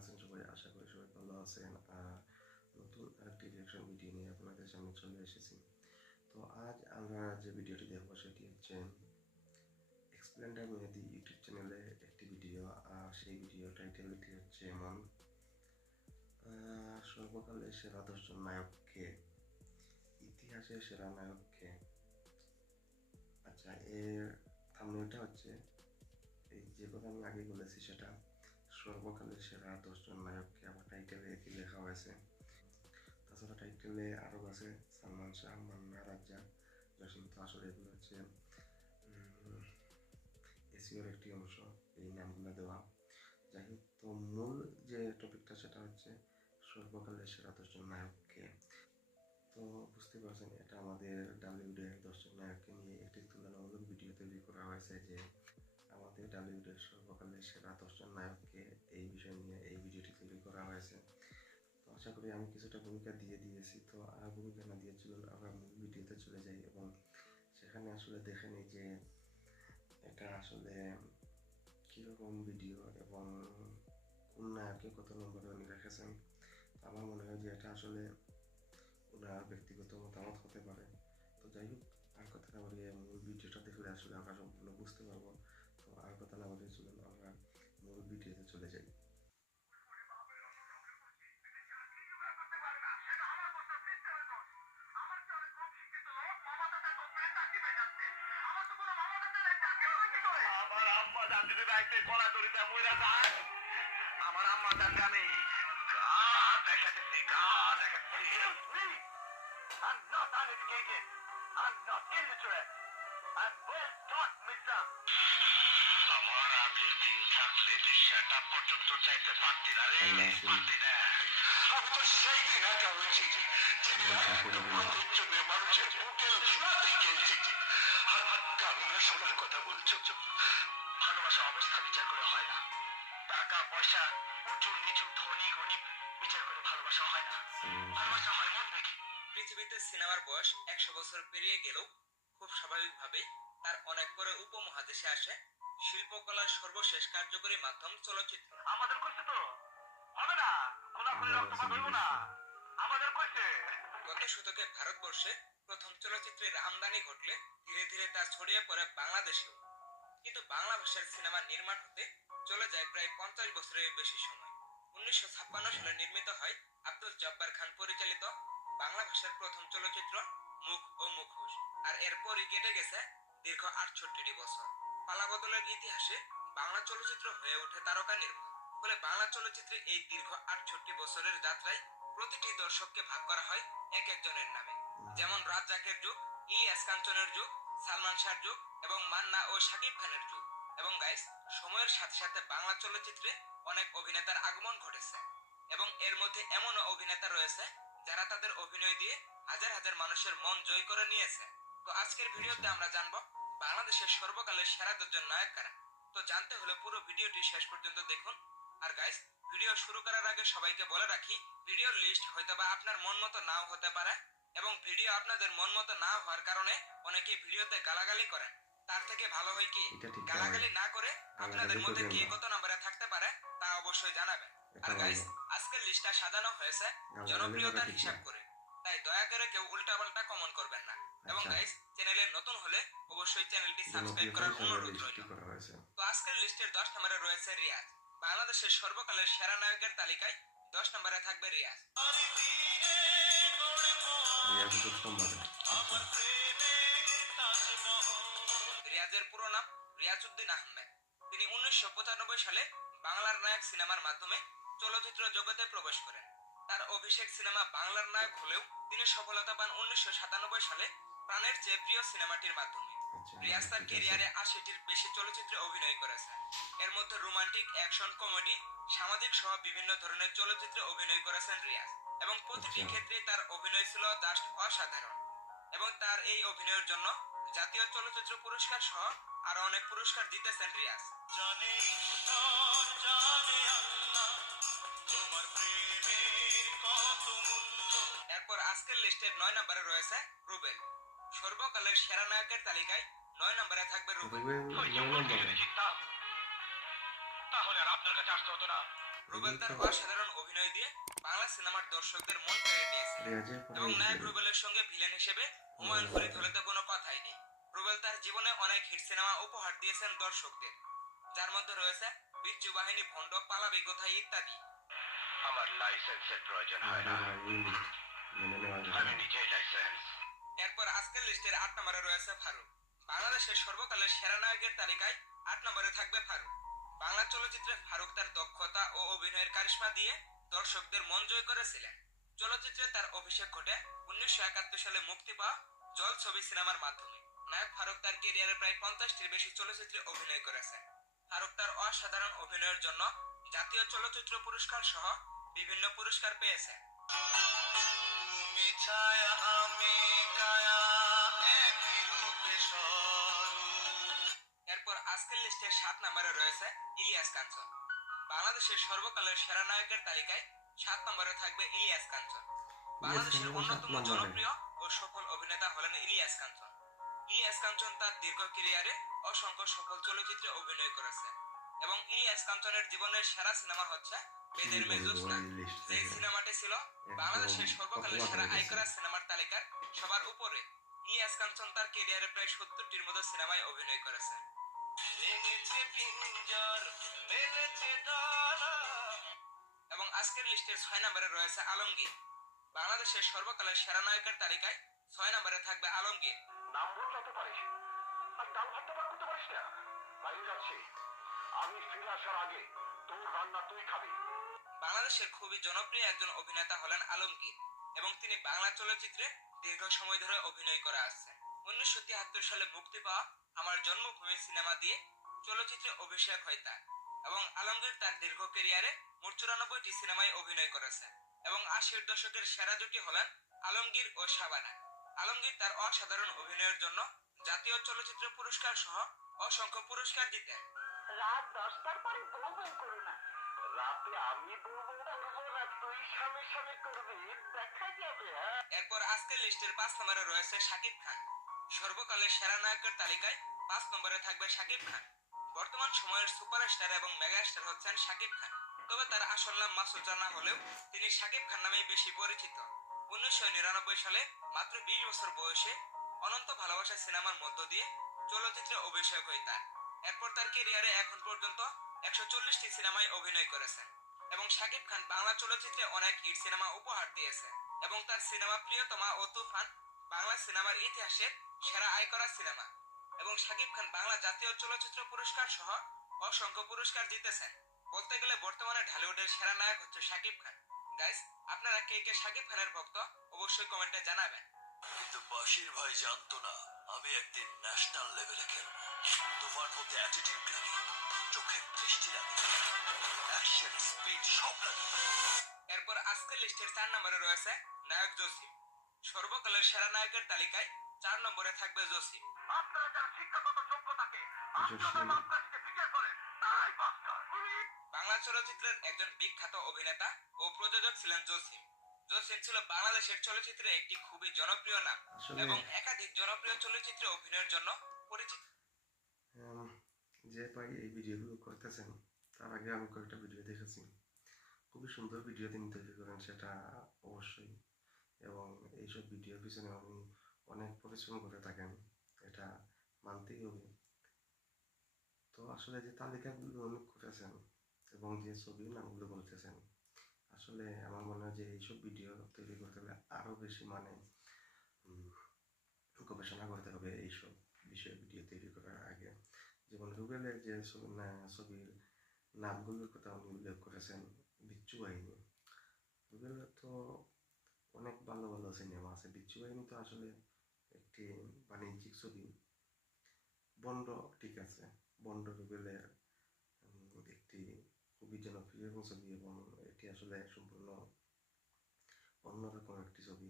আছেন সবাই? আশা করি সবাই ভালো আছেন। নতুন আরেকটি রিঅ্যাকশন ভিডিও নিয়ে আপনাদের সামনে চলে এসেছি। তো আজ আমরা যে ভিডিওটি দেখবো সেটি হচ্ছে এক্সপ্লেন্ডার মেহেদি ইউটিউব চ্যানেলে একটি ভিডিও। সেই ভিডিও টাইটেলটি হচ্ছে এমন, সর্বকালের সেরা 10 জন নায়ককে, ইতিহাসের সেরা নায়ককে। আচ্ছা, এর থাম্বনেলটা হচ্ছে এই যে কথা আমি আগে বলেছি সেটা, সর্বকালের সেরা 10 জন নায়ককে। আবার টাইটেলে একই লেখা হয়েছে। তাছাড়া টাইটেলে আরও আছে সালমান শাহ, মান্না, রাজ্জাক, জসিম। তো আসলে এগুলো হচ্ছে এসিওর একটি অংশ, এই নামগুলো দেওয়া। যাই হোক, তো মূল যে টপিকটা সেটা হচ্ছে সর্বকালের সেরা 10 জন নায়ককে। তো বুঝতে পারছেন, এটা আমাদের ডালিউডের 10 জন নায়ককে নিয়ে একটি তুলনামূলক ভিডিও তৈরি করা হয়েছে, যে আমাদের ডালিউডের সর্বকালের সেরা 10 জন নায়ককে এই বিষয় নিয়ে এই ভিডিওটি তৈরি করা হয়েছে। তো আশা করি আমি কিছুটা ভূমিকা দিয়েছি। তো আর ভূমিকা না দিয়ে চলুন আমরা মূল ভিডিওতে চলে যাই এবং সেখানে আসলে দেখে নিই যে এটা আসলে কীরকম ভিডিও এবং কোন নায়ককে কত নম্বরে উনি রেখেছেন। আমার মনে হয় যে এটা আসলে ওনার ব্যক্তিগত মতামত হতে পারে। তো যাই হোক, আর কথা না বাড়িয়ে মূল ভিডিওটা দেখলে আসলে আমরা সম্পূর্ণ বুঝতে পারবো। তো আর কথা না বাড়িয়ে চলুন আমরা মূল ভিডিওতে চলে যাই। আমার আম্মা জানলে আমি I'm not uneducated. I'm not illiterate. I'm well taught, mister. আমার আগের দিন থাকলে তুই সেটা পর্যন্ত চাইতে পারতি না রে, পারতি না। আমি তো সেই দিন একা হয়েছি, তোমাদের জন্য মানুষের বুকের লাথি খেয়েছি। আর কান্না শোনার কথা বলছো। ভালোবাসা অবস্থা বিচার করে হয় না, টাকা পয়সা, উঁচু নিচু, ধনী গরিব বিচার করে ভালোবাসা হয় না। ভালোবাসা হয় মন দেখে। পৃথিবীতে সিনেমার বয়স 100 বছর পেরিয়ে গেলেও খুব স্বাভাবিকভাবেই তার অনেক পরে উপমহাদেশে আসে শিল্পকলার সর্বশেষ কার্যকরী মাধ্যম চলচ্চিত্র। আমাদের কইছে তো হবে না, খোলাখুলি রক্তপাত হইব না, আমাদের কইছে। গত শতকে ভারতবর্ষে প্রথম চলচ্চিত্রের আমদানি ঘটলে ধীরে ধীরে তা ছড়িয়ে পড়ে বাংলাদেশেও। কিন্তু বাংলা ভাষার সিনেমা নির্মাণ হতে চলে যায় প্রায় 50 বছরের বেশি সময়। 1956 সালে নির্মিত হয় আব্দুল জব্বার খান পরিচালিত বাংলা ভাষার প্রথম চলচ্চিত্র মুখ ও মুখোশ। আর এরপরই কেটে গেছে দীর্ঘ 68 বছর। পালাবদলের ইতিহাসে বাংলা চলচ্চিত্র হয়ে ওঠে তারকা নির্ভর। ফলে বাংলা চলচ্চিত্রে এই দীর্ঘ 68 বছরের যাত্রায় প্রতিটি দর্শককে ভাগ করা হয় এক একজনের নামে। যেমন রাজ্জাকের যুগ, ইলিয়াস কাঞ্চনের যুগ, সালমান শাহর যুগ এবং মান্না ও শাকিব খানের যুগ। এবং গাইস, সময়ের সাথে সাথে বাংলা চলচ্চিত্রে অনেক অভিনেতার আগমন ঘটেছে এবং এর মধ্যে এমনও অভিনেতা রয়েছে যারা তাদের অভিনয় দিয়ে হাজার হাজার মানুষের মন জয় করে নিয়েছে। তো আজকের ভিডিওতে আমরা জানবো বাংলাদেশের সর্বকালের সেরা 10 জন নায়ক কারা। তো জানতে হলে পুরো ভিডিওটি শেষ পর্যন্ত দেখুন। আর গাইস, ভিডিও শুরু করার আগে সবাইকে বলে রাখি, ভিডিওর লিস্ট হয়তোবা আপনার মন মতো নাও হতে পারে এবং ভিডিও আপনাদের মন মতো না হওয়ার কারণে অনেকে ভিডিওতে গালাগালি করেন। তার থেকে ভালো হয় কি গালাগালি না করে আপনাদের মধ্যে কে কত নম্বরে থাকতে পারে তা অবশ্যই জানাবেন। আর গাইস, আজকের লিস্টটা সাজানো হয়েছে জনপ্রিয়তার হিসাব করে, তাই দয়া করে কেউ উল্টাপাল্টা কমেন্ট করবেন না। এবং গাইস, চ্যানেলে নতুন হলে অবশ্যই চ্যানেলটি সাবস্ক্রাইব করার অনুরোধ রইল। তো আজকের লিস্টের 10 নম্বরে রয়েছে রিয়াজ। বাংলাদেশের সর্বকালের সেরা নায়কের তালিকায় 10 নম্বরে থাকবে রিয়াজ। রিয়াজের পুরো নাম রিয়াজউদ্দিন আহমেদ। তিনি 1995 সালে বাংলার নায়ক সিনেমার মাধ্যমে চলচ্চিত্র জগতে প্রবেশ করেন। তার অভিষেক সিনেমা বাংলার নায়ক হলেও তিনি সফলতা পান 1997 সালে প্রাণের চেয়ে প্রিয় সিনেমাটির মাধ্যমে। রিয়াজ তার ক্যারিয়ারে 80টির বেশি চলচ্চিত্রে অভিনয় করেছেন। এর মধ্যে রোমান্টিক, অ্যাকশন, কমেডি, সামাজিক সহ বিভিন্ন ধরনের চলচ্চিত্রে অভিনয় করেছেন রিয়াজ এবং প্রতিটি ক্ষেত্রে তার অভিনয় ছিল জাস্ট অসাধারণ। এবং তার এই অভিনয়ের জন্য জাতীয় চলচ্চিত্র পুরস্কার সহ আরো অনেক পুরস্কার জিতেছেন রিয়াজ। এরপর আজকের লিস্টের 9 নম্বরে রয়েছে রুবেল। সর্বকালের সেরা নায়কের তালিকায় 9 নম্বরে থাকবে রুবেল। তাহলে আর আপনার কাছে আসতে হতো না, রুবেল তার অসাধারণ অভিনয় দিয়ে বাংলা সিনেমার দর্শকদের মন কেড়ে নিয়েছে রেয়াজের এবং পরে নায়ক রুবেলের সঙ্গে ভিলেন হিসেবে হুমায়ুন ফরিদ হলে তো কোনো কথাই নেই। রুবেল তার জীবনে অনেক হিট সিনেমা উপহার দিয়েছেন দর্শকদের, যার মধ্যে রয়েছে বিচ্ছু বাহিনী, ভণ্ড, পালাবি কোথায় ইত্যাদি। আমার লাইসেন্সের প্রয়োজন হয় না, মেনে নেওয়া আমি যায়। নিজেই লাইসেন্স। এরপর আজকের লিস্টের 8 নম্বরে রয়েছে ফারুক। বাংলাদেশের সর্বকালের সেরা নায়কের তালিকায় 8 নম্বরে থাকবে ফারুক। বাংলা চলচ্চিত্রে ফারুক তার দক্ষতা ও অভিনয়ের কারিশমা দিয়ে দর্শকদের মন জয় করেছিলেন। চলচ্চিত্রে তার অভিষেক ঘটে 1971 সালে মুক্তি পাওয়া জল ছবি সিনেমার মাধ্যমে। নায়ক ফারুক তার ক্যারিয়ারে প্রায় 50টির বেশি চলচ্চিত্রে অভিনয় করেছেন। ফারুক তার অসাধারণ অভিনয়ের জন্য জাতীয় চলচ্চিত্র পুরস্কার সহ বিভিন্ন পুরস্কার পেয়েছেন। তুমি ছায়া আমি কায়া একই রূপে স্বরূপ। এরপর আজকের লিস্টের 7 নম্বরে রয়েছে ইলিয়াস কাঞ্চন। বাংলাদেশের সর্বকালের সেরা নায়কের তালিকায় 7 নম্বরে থাকবে ইলিয়াস কাঞ্চন। বাংলাদেশের অন্যতম জনপ্রিয় ও সফল অভিনেতা হলেন ইলিয়াস কাঞ্চন। ইলিয়াস কাঞ্চন তার দীর্ঘ ক্যারিয়ারে অসংখ্য সফল চলচ্চিত্রে অভিনয় করেছেন এবং ইলিয়াস কাঞ্চনের জীবনের সেরা সিনেমা হচ্ছে বেদের মেয়ে জ্যোৎস্না, যে সিনেমাটি ছিল বাংলাদেশের সর্বকালের সেরা আয় সিনেমার তালিকার সবার উপরে। ইলিয়াস কাঞ্চন তার ক্যারিয়ারে প্রায় 70টির মতো সিনেমায় অভিনয় করেছেন। ভেঙেছে পিঞ্জর মেলেছে ডানা। এবং আজকের লিস্টের 6 নম্বরে রয়েছে আলমগীর। বাংলাদেশের সর্বকালের সেরা নায়কের তালিকায় 6 নম্বরে থাকবে আলমগীর। নাম্বার যত পারিস আর ডাল ভাতটা পার করতে পারিস না। বাইরে যাচ্ছি, আমি ফিরে আসার আগে তোর রান্না তুই খাবি। বাংলাদেশের খুবই জনপ্রিয় একজন অভিনেতা হলেন আলমগীর এবং তিনি বাংলা চলচ্চিত্রে দীর্ঘ সময় ধরে অভিনয় করে আসছেন। 1973 সালে মুক্তি পাওয়া আমার জন্মভূমি সিনেমা দিয়ে চলচ্চিত্রে অভিষেক হয় তার এবং আলমগীর তার দীর্ঘ ক্যারিয়ারে মোট 94টি সিনেমায় অভিনয় করেছেন এবং 80-এর দশকের সেরা জুটি হলেন আলমগীর ও শাবানা। আলমগীর তার অসাধারণ অভিনয়ের জন্য জাতীয় চলচ্চিত্র পুরস্কার সহ অসংখ্য পুরস্কার জিতেন। রাত 10টার পরে বউ বউ করো না। রাতে আমি বউ বউ করবো না, তুই স্বামী স্বামী করবি, দেখা যাবে। হ্যাঁ, এরপর আজকের লিস্টের 5 নম্বরে রয়েছে শাকিব খান। সর্বকালের সেরা নায়কের তালিকায় 5 নম্বরে থাকবে শাকিব খান। বর্তমান সময়ের সুপারস্টার এবং মেগাস্টার হচ্ছেন শাকিব খান, তবে তার আসল নাম মাসুদ রানা হলেও তিনি শাকিব খান নামেই বেশি পরিচিত। 1999 সালে মাত্র 20 বছর বয়সে অনন্ত ভালোবাসা সিনেমার মধ্য দিয়ে চলচ্চিত্রে অভিষেক হয় তার। এরপর তার ক্যারিয়ারে এখন পর্যন্ত 140টি সিনেমায় অভিনয় করেছেন এবং শাকিব খান বাংলা চলচ্চিত্রে অনেক হিট সিনেমা উপহার দিয়েছে এবং তার সিনেমা প্রিয়তমা ও তুফান বাংলা সিনেমার ইতিহাসের সেরা আয় করা সিনেমা এবং শাকিব খান বাংলা জাতীয় চলচ্চিত্র পুরস্কার সহ অসংখ্য পুরস্কার জিতেছেন। বলতে গেলে বর্তমানে ঢালিউডের সেরা নায়ক হচ্ছে শাকিব খান। গাইস, আপনারা কে কে শাকিব খানের ভক্ত অবশ্যই কমেন্টে জানাবেন। কিন্তু বাশির ভাই জানতো না আমি একদিন ন্যাশনাল লেভেলে খেলবো। তুফান হতে অ্যাটিটিউড লাগে, চোখের দৃষ্টি লাগে, অ্যাকশন, স্পিড সব লাগে। এরপর আজকের লিস্টের 4 নম্বরে রয়েছে নায়ক জসিম। সর্বকালের সেরা নায়কের তালিকায় 4 নম্বরে থাকবে জসিম। আপনারা যারা শিক্ষাগত যোগ্যতাকে জসিম। মাপকাঠিতে বিচার করেন তাই পাস্টার। বাংলা চলচ্চিত্রের একজন বিখ্যাত অভিনেতা ও প্রযোজক ছিলেন জসিম। জসিম ছিল বাংলাদেশের চলচ্চিত্রে একটি খুবই জনপ্রিয় নাম আসলে এবং একাধিক জনপ্রিয় চলচ্চিত্রে অভিনয়ের জন্য পরিচিত। যে ভাই এই ভিডিওগুলো করতেছেন তার আগে আমি কয়েকটা ভিডিও দেখেছি, খুবই সুন্দর ভিডিও তিনি তৈরি করেন সেটা অবশ্যই, এবং এইসব ভিডিওর পিছনে উনি অনেক পরিশ্রম করে থাকেন, এটা মানতেই হবে। তো আসলে যে তালিকাগুলো উনি করেছেন এবং যে ছবির নামগুলো বলতেছেন, আসলে আমার মনে হয় যে এইসব ভিডিও তৈরি করতে হলে আরও বেশি গবেষণা করতে হবে এইসব বিষয়ে ভিডিও তৈরি করার আগে। যেমন রুবেলের যে ছবির নামগুলোর কথা উনি উল্লেখ করেছেন, বিচ্ছু বাহিনী। রুবেলের তো অনেক ভালো ভালো সিনেমা আছে, বিচ্ছু বাহিনী তো আসলে একটি বাণিজ্যিক ছবি। বন্ড ঠিক আছে, বন্ড রুবেলের একটি খুবই জনপ্রিয় ছবি এবং এটি আসলে সম্পূর্ণ অন্যরকম একটি ছবি।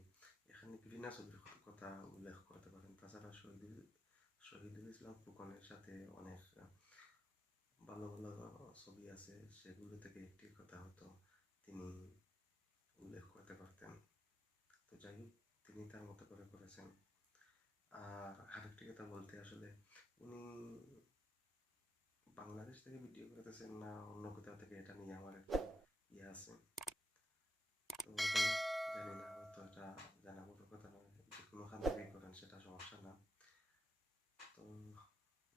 এখানে বিভিন্ন ছবির কথা উল্লেখ করতে পারেন। তাছাড়া শহীদুল ইসলাম ফুকনের সাথে অনেক ভালো ভালো ছবি আছে, সেগুলো থেকে একটি কথা হয়তো তিনি উল্লেখ করতে পারতেন। তো যাই হোক, তিনি তার মতো করে করেছেন। আর আরেকটি কথা বলতে, আসলে উনি বাংলাদেশ থেকে ভিডিও করতেছেন না অন্য কোথাও থেকে, এটা নিয়ে আমার একটু সেটা সমস্যা না। তো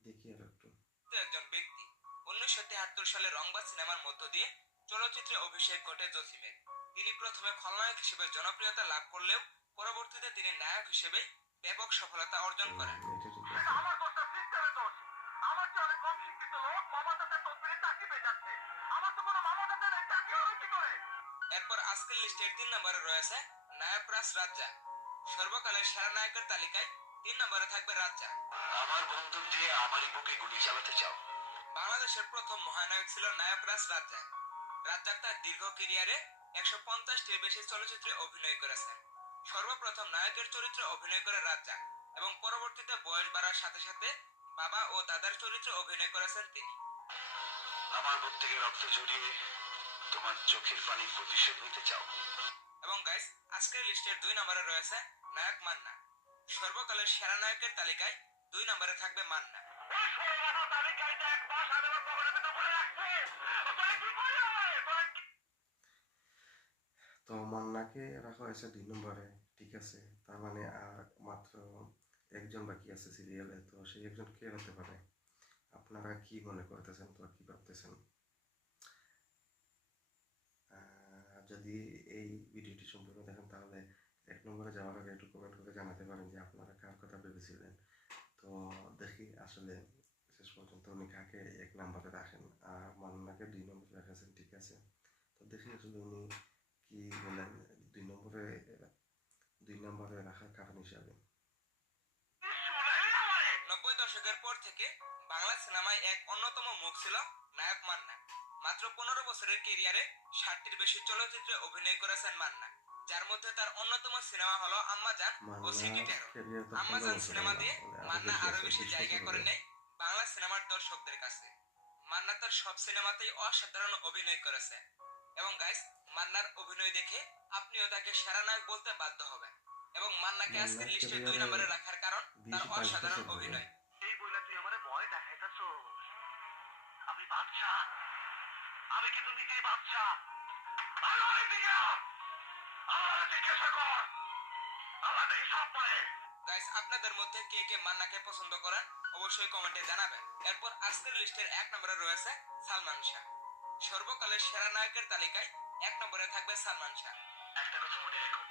দেখি আর একটু। একজন ব্যক্তি 1973 সালে রংবাজ সিনেমার মধ্য দিয়ে চলচ্চিত্রে অভিষেক ঘটে জসিমের। তিনি প্রথমে খলনায়ক হিসেবে জনপ্রিয়তা লাভ করলেও পরবর্তীতে তিনি নায়ক হিসেবে ব্যাপক সফলতা অর্জন করেন। এটা ঠিক এটা আছে। আমার দোষ না, সিস্টেমের দোষ। আমার চেয়ে অনেক কম শিক্ষিত লোক মমতাজের তদবিরে চাকরি পেয়ে যাচ্ছে। আমার তো কোনো মমতাজের নেই, চাকরি হবে কি করে? এরপর আজকের লিস্টের 3 নম্বরে রয়েছে নায়করাজ রাজ্জাক। সর্বকালের সেরা নায়কের তালিকায় 3 নম্বরে থাকবে রাজ্জাক। আমার বন্দুক দিয়ে আমারই বুকে গুলি চালাতে চাও? বাংলাদেশের প্রথম মহানায়ক ছিল নায়করাজ রাজ্জাক। রাজ্জাক তার দীর্ঘ ক্যারিয়ারে 150টির বেশি চলচ্চিত্রে অভিনয় করেছেন। সর্বপ্রথম নায়কের চরিত্রে অভিনয় করে রাজ্জাক এবং পরবর্তীতে বয়স বাড়ার সাথে সাথে বাবা ও দাদার চরিত্রে অভিনয় করেছেন তিনি। আমার বুক থেকে রক্ত ঝরিয়ে তোমার চোখের পানির প্রতিশোধ নিতে চাও? এবং গাইস, আজকের লিস্টের 2 নম্বরে রয়েছে নায়ক মান্না। সর্বকালের সেরা নায়কের তালিকায় 2 নম্বরে থাকবে মান্না। ওই ষোলো তালিকায় তো এক মাস আগে আমার পকেটের ভিতর ভরে রাখছে। তোরা কি করলে? তোরা কি তো মান্নাকে রাখা হয়েছে 2 নম্বরে, ঠিক আছে। তার মানে আর মাত্র একজন বাকি আছে সিরিয়ালে। তো সেই একজন কে হতে পারে? আপনারা কি মনে করতেছেন, তো কি ভাবতেছেন? যদি এই ভিডিওটি সম্পূর্ণ দেখেন তাহলে 1 নম্বরে যাওয়ার আগে একটু কমেন্ট করে জানাতে পারেন যে আপনারা কার কথা ভেবেছিলেন। তো দেখি আসলে শেষ পর্যন্ত উনি কাকে 1 নম্বরে রাখেন। আর মান্নাকে 2 নম্বরে রেখেছেন, ঠিক আছে। তো দেখি আসলে উনি কি বলেন 2 নম্বরে রাখার কারণ হিসাবে। শুনাইলে আমারে? 90 দশকের পর থেকে বাংলা সিনেমায় এক অন্যতম মুখ ছিল নায়ক মান্না। মাত্র 15 বছরের ক্যারিয়ারে 60টির বেশি চলচ্চিত্রে অভিনয় করেছেন মান্না, যার মধ্যে তার অন্যতম সিনেমা হলো আম্মাজান ও মান্না সিটি টেরর। ক্যারিয়ার তো 15 আম্মাজান বছর সিনেমা না, দিয়ে বলে মান্না আরো আছে, বেশি 20 জায়গা বছর করে হবে। নেয় বাংলা সিনেমার দর্শকদের কাছে। মান্না তার সব সিনেমাতেই অসাধারণ অভিনয় করেছে এবং গাইস, মান্নার অভিনয় দেখে আপনিও তাকে সেরা নায়ক বলতে বাধ্য হবেন। এবং মান্নাকে আজকের মান্নার লিস্টে 2 ক্যারিয়ারে নম্বরে রাখার কারণ তার 20-22 অসাধারণ বছর হবে। অভিনয়। এই বইলা তুই আমারে ভয় দেখাইতাছস? আমি বাদশা। আমি কিন্তু নিজেই বাদশা। আল্লাহরে দিয়া আল্লাহরে জিজ্ঞাসা কর। আল্লাহ দেখি সব পারে। গাইস, আপনাদের মধ্যে কে কে মান্নাকে পছন্দ করেন অবশ্যই কমেন্টে জানাবেন। এরপর আজকের লিস্টের 1 নম্বরে রয়েছে সালমান শাহ। সর্বকালের সেরা নায়কের তালিকায় 1 নম্বরে থাকবে সালমান শাহ। একটা কথা মনে রেখো,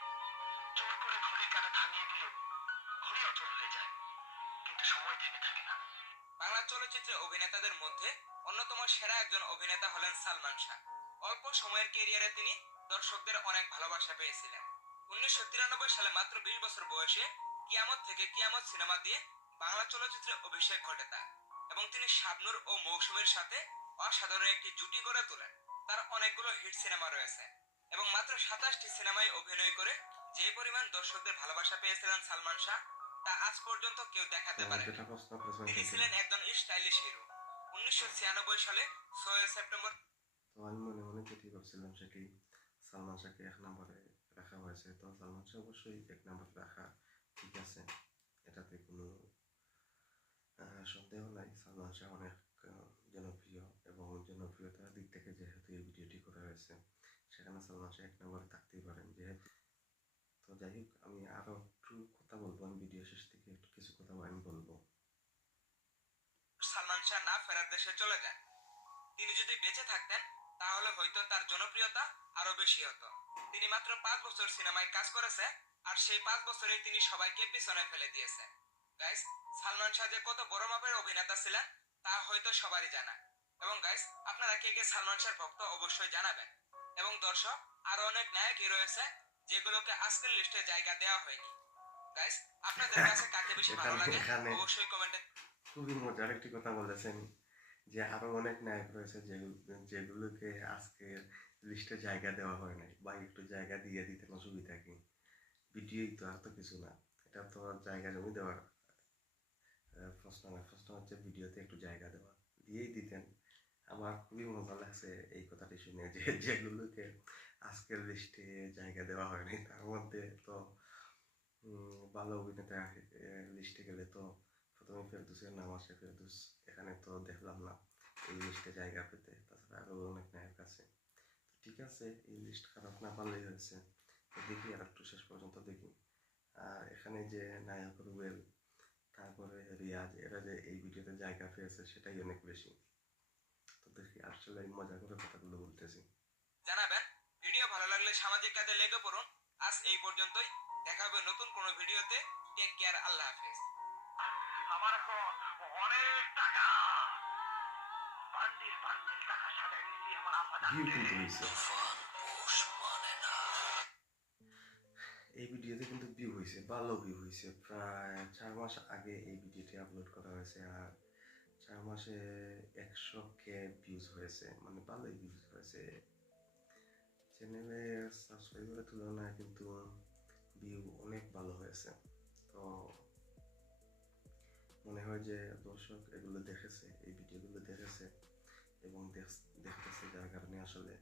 জোর করে ঘড়ির কাঁটা থামিয়ে দিলেও ঘড়ি অচল হয়ে যায়, কিন্তু সময় থেমে থাকে না। বাংলা চলচ্চিত্রে অভিনেতাদের মধ্যে অন্যতম সেরা একজন অভিনেতা হলেন সালমান শাহ। অল্প সময়ের ক্যারিয়ারে তিনি দর্শকদের অনেক ভালোবাসা পেয়েছিলেন। 1993 সালে মাত্র 20 বছর বয়সে কিয়ামত থেকে কিয়ামত সিনেমা দিয়ে বাংলা চলচ্চিত্রে অভিষেক ঘটে তার এবং তিনি শাবনূর ও মৌসুমীর সাথে অসাধারণ একটি জুটি গড়ে তোলেন। তার অনেকগুলো হিট সিনেমা রয়েছে এবং মাত্র 27টি সিনেমায় অভিনয় করে যে পরিমাণ দর্শকদের ভালোবাসা পেয়েছিলেন সালমান শাহ তা আজ পর্যন্ত কেউ দেখাতে তো পারেনি। যেটা প্রশ্ন করেছেন তিনি সেটি। ছিলেন একজন স্টাইলিশ হিরো। 1996 সালে 6 সেপ্টেম্বর তো আমি মনে মনে যেটি ভাবছিলাম সেটি, সালমান শাহকে 1 নম্বরে রাখা হয়েছে। তো সালমান শাহ অবশ্যই 1 নম্বরে রাখা ঠিক আছে, এটাতে কোনো সন্দেহ নাই। সালমান শাহ অনেক জনপ্রিয় এবং জনপ্রিয়তার দিক থেকে যেহেতু এই ভিডিওটি করা হয়েছে সেখানে সালমান শাহ 1 নম্বরে থাকতেই পারেন যেহেতু। তো যাই হোক, আমি আরও একটু কথা বলবো, আমি ভিডিও শেষ থেকে একটু কিছু কথা আমি বলবো। সালমান শাহ না ফেরার দেশে চলে যান। তিনি যদি বেঁচে থাকতেন তাহলে হয়তো তার জনপ্রিয়তা আরো বেশি হতো। তিনি মাত্র 5 বছর সিনেমায় কাজ করেছে আর সেই 5 বছরেই তিনি সবাইকে পিছনে ফেলে দিয়েছে। গাইস, সালমান শাহ যে কত বড় মাপের অভিনেতা ছিলেন তা হয়তো সবারই জানা। এবং গাইস, আপনারা কে কে সালমান শাহর ভক্ত অবশ্যই জানাবেন। এবং দর্শক, আরো অনেক নায়কই রয়েছে যেগুলোকে আজকের লিস্টে জায়গা দেওয়া হয়নি। গাইস, আপনাদের কাছে কাকে বেশি ভালো লাগে অবশ্যই কমেন্টে। খুবই মজার একটি কথা বলেছেন যে আরো অনেক নায়ক রয়েছে যেগুলোকে আজকে লিস্টে জায়গা দেওয়া হয় নাই, বা একটু জায়গা দিয়ে দিতেন অসুবিধা কি? ভিডিওই তো আর তো কিছু না, এটা তো জায়গা জমি দেওয়ার প্রশ্ন না। প্রশ্ন হচ্ছে ভিডিওতে একটু জায়গা দেওয়া, দিয়েই দিতেন। আমার খুবই মজা লাগছে এই কথাটি শুনে যে যেগুলোকে আজকের লিস্টে জায়গা দেওয়া হয়নি তার মধ্যে তো ভালো অভিনেতা লিস্টে গেলে তো প্রথমে ফেরদৌসের নাম আসে। ফেরদৌস এখানে তো দেখলাম না এই লিস্টে জায়গা পেতে, তাছাড়া আরও অনেক নায়ক আছে। তো ঠিক আছে, এই লিস্ট খারাপ না পারলেই হয়েছে। তো দেখি আর একটু শেষ পর্যন্ত দেখি আর এখানে যে নায়ক রুবেল, তারপরে রিয়াজ, এরা যে এই ভিডিওতে জায়গা পেয়েছে সেটাই অনেক বেশি। তো দেখি আসলে মজা করে কথাগুলো বলতেছি। জানাবেন। ভিডিও ভালো লাগলে সামাজিক কাজে লেগে পড়ুন। আজ এই পর্যন্তই, দেখা হবে নতুন কোনো ভিডিওতে। টেক কেয়ার, আল্লাহ হাফেজ। আমার এখন অনেক টাকা, বান্ডিল বান্ডিল টাকা সাজাই দিচ্ছি আমার আম্মা ভিউ জানতে। কিন্তু হয়েছে, তুফান পোষ মানে না। এই ভিডিওতে কিন্তু ভিউ হয়েছে, ভালো ভিউ হয়েছে। প্রায় 4 মাস আগে এই ভিডিওটি আপলোড করা হয়েছে, আর 4 মাসে 100K ভিউজ হয়েছে, মানে ভালোই ভিউজ হয়েছে। চ্যানেলের সাবস্ক্রাইবারের তুলনায় কিন্তু ভিউ অনেক ভালো হয়েছে। তো মনে হয় যে দর্শক এগুলো দেখেছে, এই ভিডিওগুলো দেখেছে এবং দেখতেছে, যার কারণে আসলে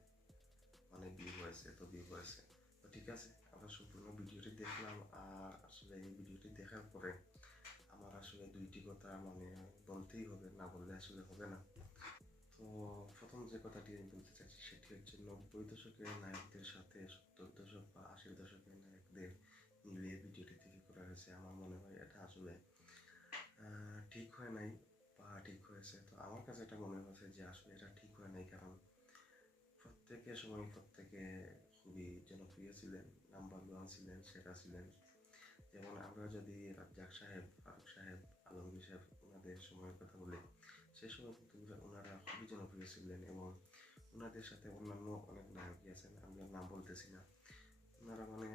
মানে ভিউ হয়েছে। তো ভিউ হয়েছে, তো ঠিক আছে, আমরা সম্পূর্ণ ভিডিওটি দেখলাম। আর আসলে এই ভিডিওটি দেখার পরে আমার আসলে দুইটি কথা মানে বলতেই হবে, না বললে আসলে হবে না। তো প্রথম যে কথাটি আমি বলতে চাইছি সেটি হচ্ছে 90 দশকের নায়কদের সাথে 70 দশক বা 80 দশকের নায়কদের মিলিয়ে ভিডিওটি তৈরি করা হয়েছে। আমার মনে হয় এটা আসলে ঠিক হয় নাই বা ঠিক হয়েছে। তো আমার কাছে এটা মনে হয়েছে যে আসলে এটা ঠিক হয় নাই, কারণ প্রত্যেকের সময় প্রত্যেকে খুবই জনপ্রিয় ছিলেন, নাম্বার 1 ছিলেন, সেরা ছিলেন। যেমন আমরা যদি রাজ্জাক সাহেব, ফারুক সাহেব, আলমগীর সাহেব ওনাদের সময়ের কথা বলি, সেই সময় কিন্তু ওনারা খুবই জনপ্রিয় ছিলেন এবং ওনাদের সাথে অন্যান্য অনেক নায়কই আছেন, আমি আর নাম বলতেছি না, ওনারা মানে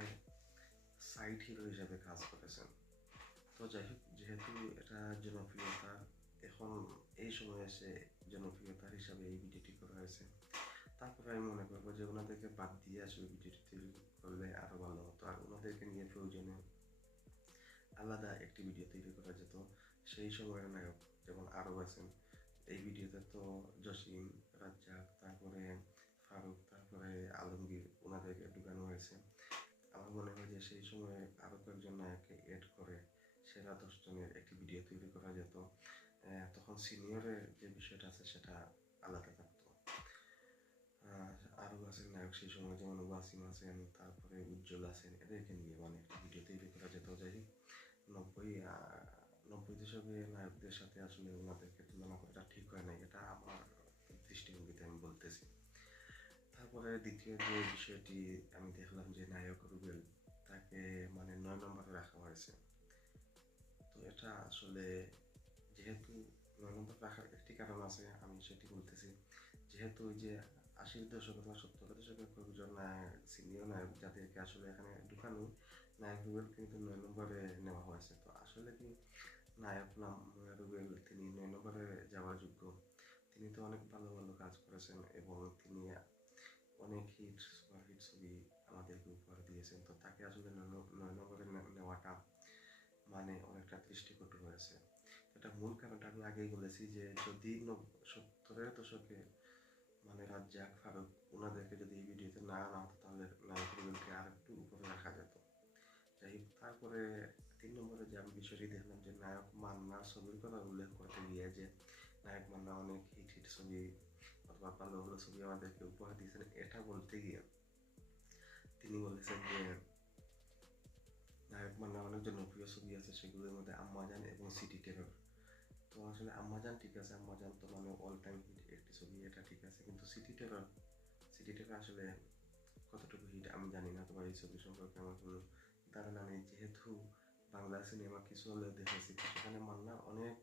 সাইড হিরো হিসাবে কাজ করেছেন। তো যাই হোক, যেহেতু এটা জনপ্রিয়তা, এখন এই সময় এসে জনপ্রিয়তার হিসাবে এই ভিডিওটি করা হয়েছে, তারপরে আমি মনে করবো যে ওনাদেরকে বাদ দিয়ে আসলে ভিডিওটি তৈরি করলে আরও ভালো হতো। আর ওনাদেরকে নিয়ে প্রয়োজনে আলাদা একটি ভিডিও তৈরি করা যেত। সেই সময়ের নায়ক যেমন আরও আছেন এই ভিডিওতে, তো জসিম, রাজ্জাক, তারপরে ফারুক, তারপরে আলমগীর, ওনাদেরকে ঢুকানো হয়েছে। আমার মনে হয় যে সেই সময়ে আরও কয়েকজন নায়ককে এড করে সেরা 10 জনের একটি ভিডিও তৈরি করা যেত। তখন সিনিয়রের যে বিষয়টা আছে সেটা আলাদা থাকতো। আরও আছেন নায়ক সেই সময়, যেমন ওয়াসিম আছেন, তারপরে উজ্জ্বল আছেন, এদেরকে নিয়ে মানে একটা ভিডিও তৈরি করা যেত। যাই হোক, 90 দশকের নায়কদের সাথে আসলে ওনাদেরকে তুলনা করাটা ঠিক হয় নাই, এটা আমার দৃষ্টিভঙ্গিতে আমি বলতেছি। তারপরে দ্বিতীয় যে বিষয়টি আমি দেখলাম যে নায়ক রুবেল, তাকে মানে 9 নম্বরে রাখা হয়েছে। তো এটা আসলে, যেহেতু 9 নম্বর রাখার একটি কারণ আছে, আমি সেটি বলতেছি। যেহেতু ওই যে 80 দশক অথবা 70 দশকের কয়েকজন সিনিয়র নায়ক যাদেরকে আসলে এখানে ঢুকানো, নায়ক রুবেল কিন্তু 9 নম্বরে নেওয়া হয়েছে। তো আসলে কি নায়ক নাম রুবেল, তিনি 9 নম্বরে যাওয়ার যোগ্য? তিনি তো অনেক ভালো ভালো কাজ করেছেন এবং তিনি অনেক হিট, সুপারহিট ছবি আমাদেরকে উপহার দিয়েছেন। তো তাকে আসলে 9 নম্বরে নেওয়াটা মানে অনেকটা দৃষ্টিকটু হয়েছে। এটা মূল কারণটা আমি আগেই বলেছি যে যদি 70-এর দশকে মানে রাজ্জাক, ফারুক ওনাদেরকে যদি এই ভিডিওতে না আনা হতো, তাহলে নায়ক রুবেলকে আর একটু উপরে রাখা যেত। যাই হোক, তারপরে 3 নম্বরে যে আমি বিষয়টি দেখলাম যে নায়ক মান্নার ছবির কথা উল্লেখ করতে গিয়ে, যে নায়ক মান্না অনেক হিট হিট ছবি অথবা ভালো ভালো ছবি আমাদেরকে উপহার দিয়েছেন, এটা বলতে গিয়ে তিনি বলেছেন যে নায়ক মান্না অনেক জনপ্রিয় ছবি আছে, সেগুলোর মধ্যে আম্মাজান এবং সিটি টেরর। তো আসলে আম্মাজান ঠিক আছে, আম্মাজান তো মানে অল টাইম হিট একটি ছবি, এটা ঠিক আছে, কিন্তু সিটি টেরর আসলে কতটুকু হিট আমি জানি না, তোমার এই ছবি সম্পর্কে আমার কোনো ধারণা নেই। যেহেতু বাংলা সিনেমা কিছু হলেও দেখেছি, সেখানে মান্নার অনেক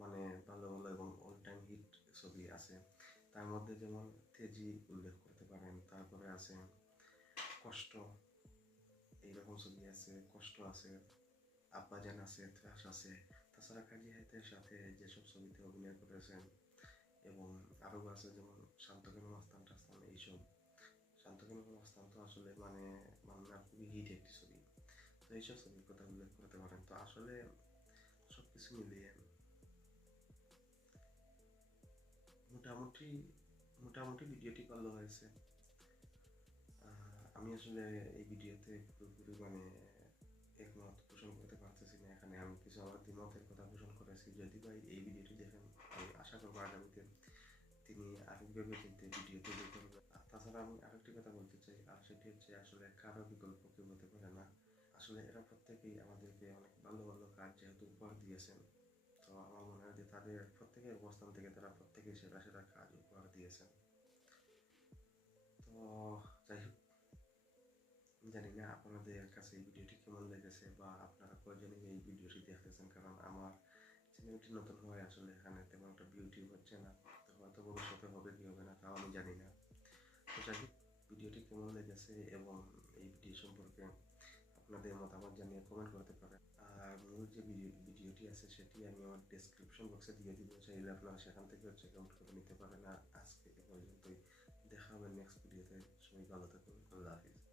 মানে ভালো ভালো এবং অল টাইম হিট ছবি আছে। তার মধ্যে যেমন তেজি উল্লেখ করতে পারেন, তারপরে আছে কষ্ট, এইরকম ছবি আছে, কষ্ট আছে, আব্বাজান আছে, ত্রাস আছে। তাছাড়া কাজী হায়াতের সাথে যেসব ছবিতে অভিনয় করেছেন এবং আরও আছে যেমন শান্তকেন মাস্তান টাস্তান, এইসব। শান্তকেন মাস্তান তো আসলে মানে মান্নার খুবই হিট একটি ছবি। তো এইসব ছবির কথা উল্লেখ করতে পারেন। তো আসলে সব কিছু মিলিয়ে মোটামুটি মোটামুটি ভিডিওটি ভালো হয়েছে। আমি আসলে এই ভিডিওতে পুরোপুরি মানে একমত পোষণ করতে পারতেছি না। এখানে আমি কিছু আমার দ্বিমতের কথা পোষণ করেছি। যদি ভাই এই ভিডিওটি দেখেন, আমি আশা করবো আগামীতে তিনি আরেকভাবে কিন্তু ভিডিও তৈরি করবেন। তাছাড়া আমি আরেকটি কথা বলতে চাই, আর সেটি হচ্ছে আসলে কারো বিকল্প কেউ হতে পারে না। আসলে এরা প্রত্যেকেই আমাদেরকে অনেক ভালো ভালো কাজ যেহেতু উপহার দিয়েছেন, তো আমার মনে হয় যে তাদের প্রত্যেকের অবস্থান থেকে তারা প্রত্যেকেই সেরা সেরা কাজ উপহার দিয়েছেন। তো যাই হোক, জানি না আপনাদের কাছে এই ভিডিওটি কেমন লেগেছে বা আপনারা কয়জনই এই ভিডিওটি দেখতেছেন, কারণ আমার চ্যানেলটি নতুন হয়ে আসলে এখানে তেমন একটা ভিউটি হচ্ছে না, তো হয়তো ভবিষ্যতে হবে কি হবে না তাও আমি জানি না। তো যাই হোক, ভিডিওটি কেমন লেগেছে এবং এই ভিডিও সম্পর্কে আপনাদের মতামত জানিয়ে কমেন্ট করতে পারেন। আর মূল যে ভিডিওটি আছে সেটি আমি আমার ডেসক্রিপশন বক্সে দিয়ে দিব, চাইলে আপনারা সেখান থেকে চেক আউট করে নিতে পারেন। আর আজকে এ পর্যন্তই, দেখা হবে নেক্সট ভিডিওতে। সবাই ভালো থাকুন, আল্লাহ হাফিজ।